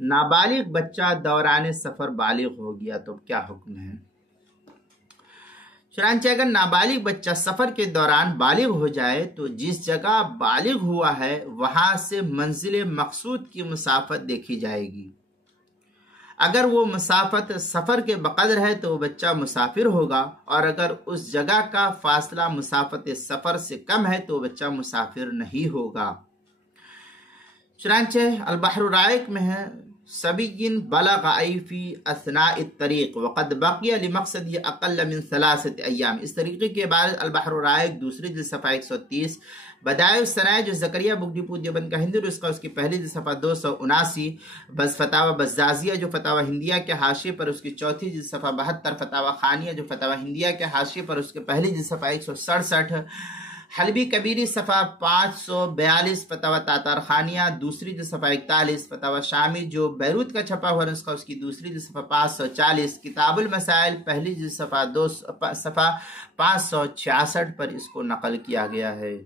نابالغ بچہ دوران سفر بالغ ہو گیا تو کیا حکم ہے؟ چنانچہ اگر نابالغ بچہ سفر کے دوران بالغ ہو جائے تو جس جگہ بالغ ہوا ہے وہاں سے منزل مقصود کی مسافت دیکھی جائے گی۔ اگر وہ مسافت سفر کے بقدر ہے تو وہ بچہ مسافر ہوگا، اور اگر اس جگہ کا فاصلہ مسافت سفر سے کم ہے تو وہ بچہ مسافر نہیں ہوگا۔ چنانچہ البحر الرائق میں ہے صبی بلغ ای فی اثناء الطریق وقد بقی لمقصد اقل من 3 ایام۔ اس طریقے کے بعد البحر الرائق دوسری جلد صفحہ 130، بدائع الصنائع جو زکریا بک ڈپو دیوبند کا ہندی نسخہ اس کی پہلی جلد صفحہ 279، بس فتاوی بزازیہ جو فتاوی ہندیہ کے حاشیے پر اس کی چوتھی جلد صفحہ 72، فتاوی خانیہ جو فتاوی ہندیہ کے حاشیے پر اس کے پہلی جلد صفحہ 167، حلبی کبیری صفحہ 542، فتاوی تاتار خانیہ دوسری جلد صفحہ 41، فتاوی شامی جو بیروت کا چھپا ہوا نسخہ اس کی دوسری جلد صفحہ 540، کتاب المسائل پہلی جلد صفحہ 566 پر اس کو نقل کیا گیا ہے۔